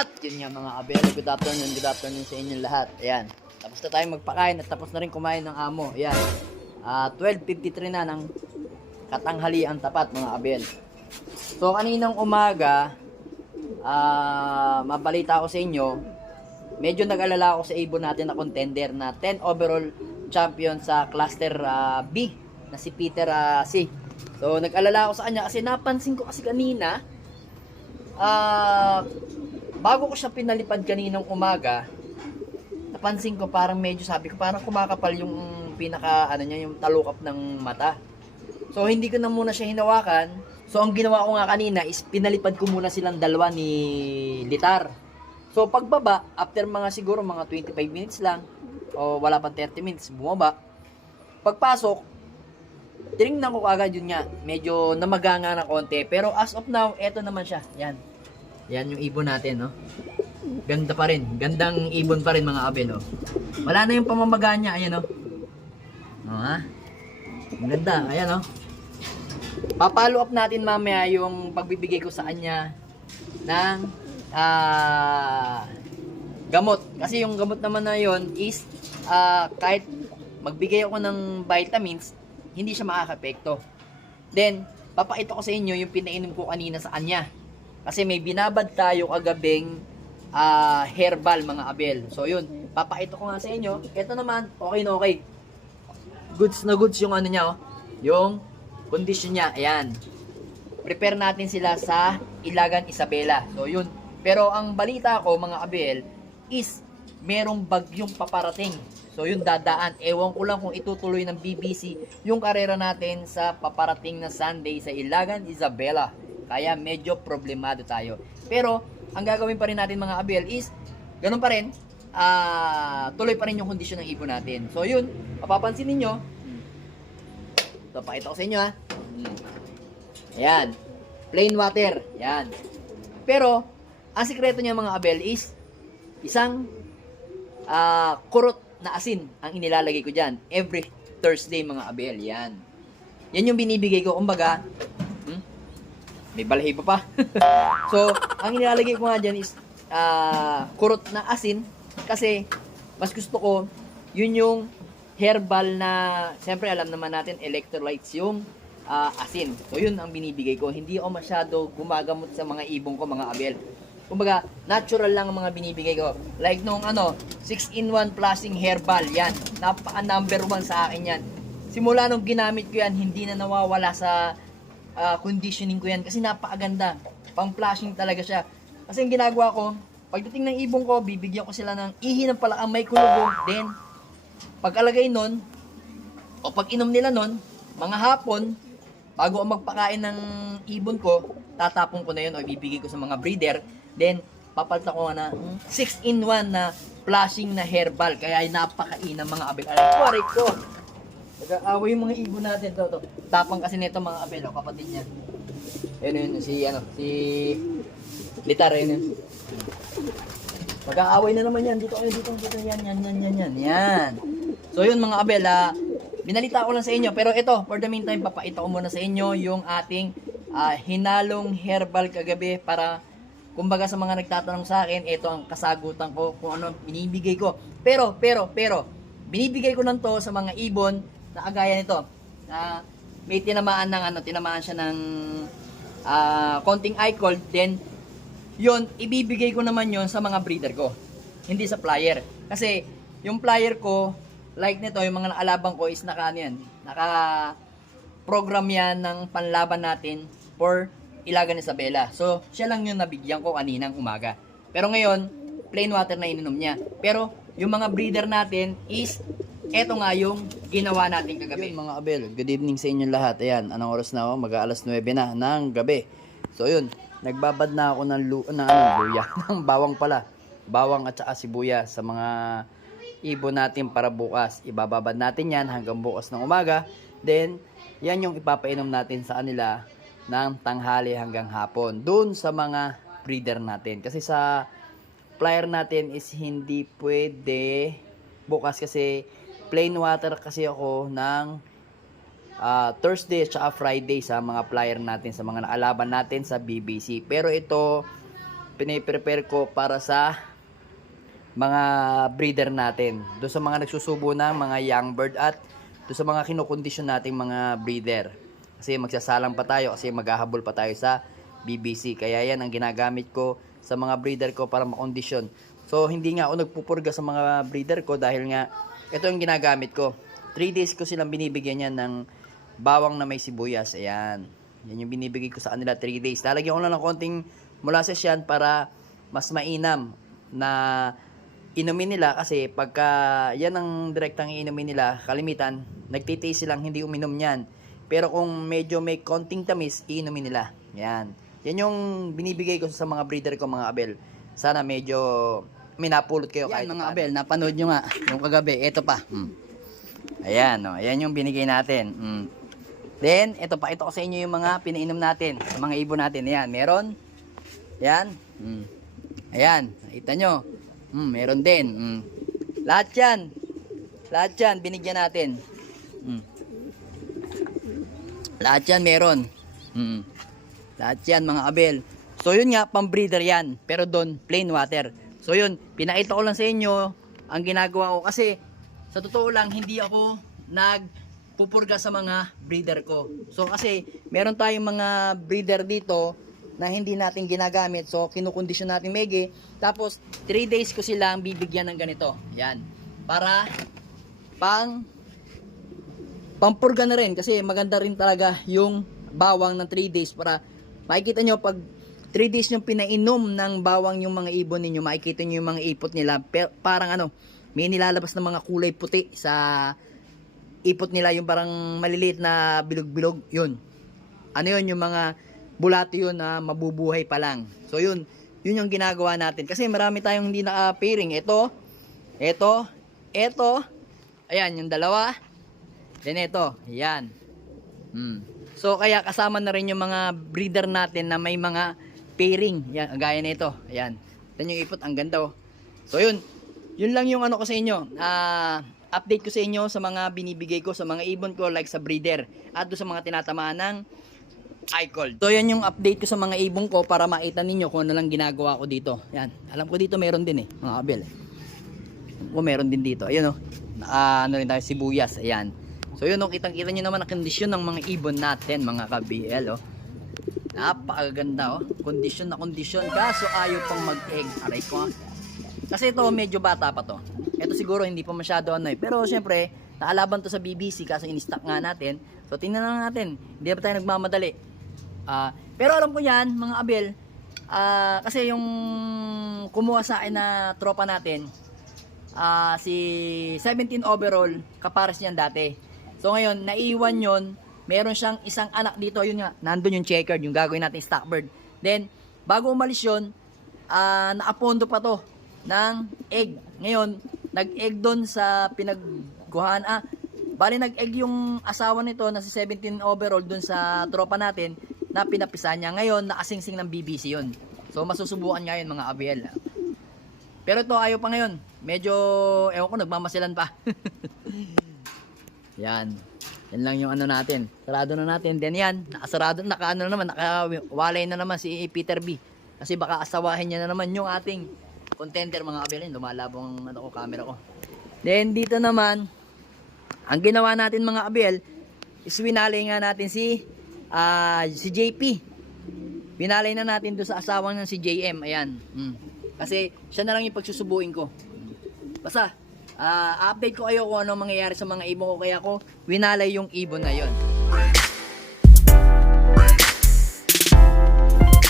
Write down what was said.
At yun nga mga kabelo, good afternoon, good afternoon sa inyong lahat. Ayan, tapos na tayong magpakain at tapos na rin kumain ng amo. Ayan, Ah, 12.53 na ng katanghalian tapat mga kabel. So kaninang umaga, ah mabalita ko sa inyo, medyo nag-alala ako sa ibon natin na contender na 10 overall champion sa cluster ah, B na si Peter ah, C. So nag-alala ako sa kanya kasi napansin ko kasi kanina ah bago ko siya pinalipad kaninang umaga, napansin ko parang medyo sabi ko parang kumakapal yung pinaka ano niya yung talukap ng mata. So hindi ko na muna siya hinawakan. So ang ginawa ko nga kanina is pinalipad ko muna silang dalawa ni Litar. So pagbaba, after mga siguro mga 25 minutes lang o wala pang 30 minutes, bumaba. Pagpasok, tinignan ko agad yun nga, medyo namaganga na konti. Pero as of now, eto naman siya. Yan. Yan yung ibon natin, no? Ganda pa rin. Gandang ibon pa rin mga abel, oh. Wala na yung pamamaga niya, ayan, oh. Oh, ha? Ang ganda, ayan, oh. Papalo up natin mamaya yung pagbibigay ko sa kanya ng ah gamot. Kasi yung gamot naman na yon is ah, kahit magbigay ako ng vitamins, hindi siya makakapekto. Then, papakita ko sa inyo yung pinainom ko kanina sa kanya. Kasi may binabad tayo kagabing ah, herbal mga abel. So yun, papakita ko nga sa inyo. Ito naman, okay na okay. Goods na goods yung ano niya, oh. Yung condition niya. Ayan. Prepare natin sila sa Ilagan Isabela. So yun. Pero ang balita ko mga abel is merong bagyong paparating. So yun dadaan. Ewan ko lang kung itutuloy ng BBC yung karera natin sa paparating na Sunday sa Ilagan Isabela. Kaya medyo problemado tayo. Pero ang gagawin pa rin natin mga abel is ganun pa rin. ah tuloy pa rin yung kondisyon ng ibon natin. So yun, mapapansin ninyo, ito, pakita ko sa inyo ha. Ayan. Plain water. Ayan. Pero, ang sikreto niya mga abel is isang ah, kurot na asin ang inilalagay ko dyan. Every Thursday mga abel. Yan. Yan yung binibigay ko. Kumbaga, hmm? May balahibo pa. so, ang inilalagay ko nga dyan is ah, kurot na asin kasi mas gusto ko yun yung herbal na siyempre alam naman natin electrolytes yung ah, asin. So yun ang binibigay ko. Hindi ako masyado gumagamot sa mga ibong ko, mga abel. Kumbaga, natural lang ang mga binibigay ko. Like nung ano, 6-in-1 plusing herbal, yan. Napaka number 1 sa akin yan. Simula nung ginamit ko yan, hindi na nawawala sa ah, conditioning ko yan kasi napakaganda. Pang flashing talaga siya. Kasi ang ginagawa ko, pagdating ng ibong ko, bibigyan ko sila ng ihi ng palakang may kulubong. Then, pagkalagay nun, o pag inom nila nun, mga hapon, bago ako magpakain ng ibon ko, tatapon ko na yun o ibibigay ko sa mga breeder. Then, papalitan ko na 6-in-1 na flashing na herbal. Kaya ay napakainang mga abel. Aray ko, ko. Nag-aaway yung mga ibon natin. To, to. Tapang kasi nito mga abel, o, kapatid niya. Ayun yun, si, ano, si Litar, ayun yun. Mag-aaway na naman yan. Dito kayo, dito, dito. Yan, yan, yan, yan, yan. Yan. So yun mga kabel, ah, binalita ko lang sa inyo. Pero ito, for the meantime, papakita ko muna sa inyo yung ating ah, hinalong herbal kagabi para kumbaga sa mga nagtatanong sa akin, ito ang kasagutan ko kung ano binibigay ko. Pero, pero, pero, binibigay ko lang to sa mga ibon kagaya nito. Na may tinamaan ng ano, tinamaan siya ng ah, konting eye cold, then yon ibibigay ko naman yon sa mga breeder ko. Hindi sa flyer. Kasi yung flyer ko, like nito, yung mga alabang ko is naka ano yan, naka program yan ng panlaban natin for Ilagan Isabela. So, siya lang yung nabigyan ko kaninang umaga. Pero ngayon, plain water na ininom niya. Pero, yung mga breeder natin is, eto nga yung ginawa natin kagabi. mga abel, good evening sa inyo lahat. Ayan, anong oras na ako? Mag-aalas 9 na ng gabi. So, yun, nagbabad na ako ng, lu- ng ano, luya, ng bawang pala. Bawang at saka sibuyas sa mga ibon natin para bukas. Ibababad natin yan hanggang bukas ng umaga. Then, yan yung ipapainom natin sa kanila ng tanghali hanggang hapon. Doon sa mga breeder natin. Kasi sa flyer natin is hindi pwede bukas kasi plain water kasi ako ng ah, Thursday at Friday sa mga flyer natin sa mga naalaban natin sa BBC. Pero ito piniprepare ko para sa mga breeder natin. Doon sa mga nagsusubo ng mga young bird at doon sa mga kinukondisyon nating mga breeder. Kasi magsasalang pa tayo kasi maghahabol pa tayo sa BBC. Kaya yan ang ginagamit ko sa mga breeder ko para makondisyon. So hindi nga ako nagpupurga sa mga breeder ko dahil nga ito yung ginagamit ko. 3 days ko silang binibigyan yan ng bawang na may sibuyas. Ayan. Yan yung binibigay ko sa kanila 3 days. Lalagyan ko lang ng konting molasses yan para mas mainam na inumin nila kasi pagka yan ang direktang iinumin nila, kalimitan, nagtitiis silang hindi uminom yan. Pero kung medyo may konting tamis, iinumin nila. Yan. Yan yung binibigay ko sa mga breeder ko mga abel. Sana medyo minapulot kayo Yan kahit mga paano. abel, napanood nyo nga yung kagabi. Ito pa. Mm. Ayan, no. Ayan yung binigay natin. Mm. Then, ito pa. Ito ko sa inyo yung mga pinainom natin. Sa mga ibon natin. Ayan, meron. Ayan. Mm. Ayan, nakita nyo. Mm, meron din. Mm. Lahat yan. Lahat yan, binigyan natin. Mm. Lahat yan meron. Mm. Lahat yan, mga abel. So, yun nga, pang-breeder yan. Pero doon, plain water. So, yun, pinakita ko lang sa inyo ang ginagawa ko. Kasi, sa totoo lang, hindi ako nagpupurga sa mga breeder ko. So, kasi, meron tayong mga breeder dito na hindi natin ginagamit. So, kinukondisyon natin mege. Tapos, 3 days ko silang bibigyan ng ganito. Yan. Para, pang pampurga na rin kasi maganda rin talaga yung bawang ng 3 days para makikita nyo pag 3 days yung pinainom ng bawang yung mga ibon ninyo. Makikita nyo yung mga ipot nila. Pero parang ano may nilalabas na mga kulay puti sa ipot nila. Yung parang maliliit na bilog-bilog. Yun. Ano yun? Yung mga bulato yun na mabubuhay pa lang. So yun. Yun yung ginagawa natin. Kasi marami tayong hindi naka-pairing ito. Ito. Ito. Ayan yung dalawa. Then ito, yan. Hmm. So kaya kasama na rin yung mga breeder natin na may mga pairing. Yan, gaya nito. Ayan. Yan yung ipot, ang ganda oh. So yun, yun lang yung ano ko sa inyo. Ah, update ko sa inyo sa mga binibigay ko sa mga ibon ko like sa breeder at doon sa mga tinatamaan ng iCold. So yan yung update ko sa mga ibon ko para makita ninyo kung ano lang ginagawa ko dito. Yan. Alam ko dito meron din eh, mga kabel. Kung meron din dito. Ayun oh. Ah, ano rin tayo sibuyas. Ayan. So yun, oh, kitang-kita nyo naman ang kondisyon ng mga ibon natin, mga ka-BL, oh. Napakaganda, oh. Kondisyon na kondisyon. Kaso ayaw pang mag-egg. Aray ko, ah. Kasi ito, medyo bata pa to. Ito siguro hindi pa masyado ano eh. Pero syempre, nakalaban to sa BBC kaso in-stock nga natin. So tingnan lang natin. Hindi pa tayo nagmamadali. Ah, pero alam ko yan, mga abel, ah, kasi yung kumuha sa akin na tropa natin, ah, si 17 overall, kapares niyan dati. So ngayon, naiwan yon meron siyang isang anak dito, yun nga, nandun yung checkered, yung gagawin natin stockbird. Then, bago umalis yun, ah, nakapondo pa to ng egg. Ngayon, nag-egg doon sa pinagguhan. Ah, bali nag-egg yung asawa nito na si 17 overall doon sa tropa natin na pinapisa niya. Ngayon, nakasingsing ng BBC yun. So, masusubukan nga yun mga abiel. Pero ito, ayaw pa ngayon. Medyo, ewan ko, nagmamasilan pa. yan. Yan lang yung ano natin. Sarado na natin. Then yan, nakasarado, naka ano na naman, nakawalay na naman si Peter B. Kasi baka asawahin niya na naman yung ating contender mga kabelin. Lumalabong ano ko, camera ko. Then dito naman, ang ginawa natin mga abel, is winalay nga natin si, ah si JP. Winalay na natin doon sa asawang ng si JM. Ayan. Mm. Kasi siya na lang yung pagsusubuin ko. Basta, ah update ko kayo kung ano mangyayari sa mga ibon ko. Kaya ko winalay yung ibon na yon.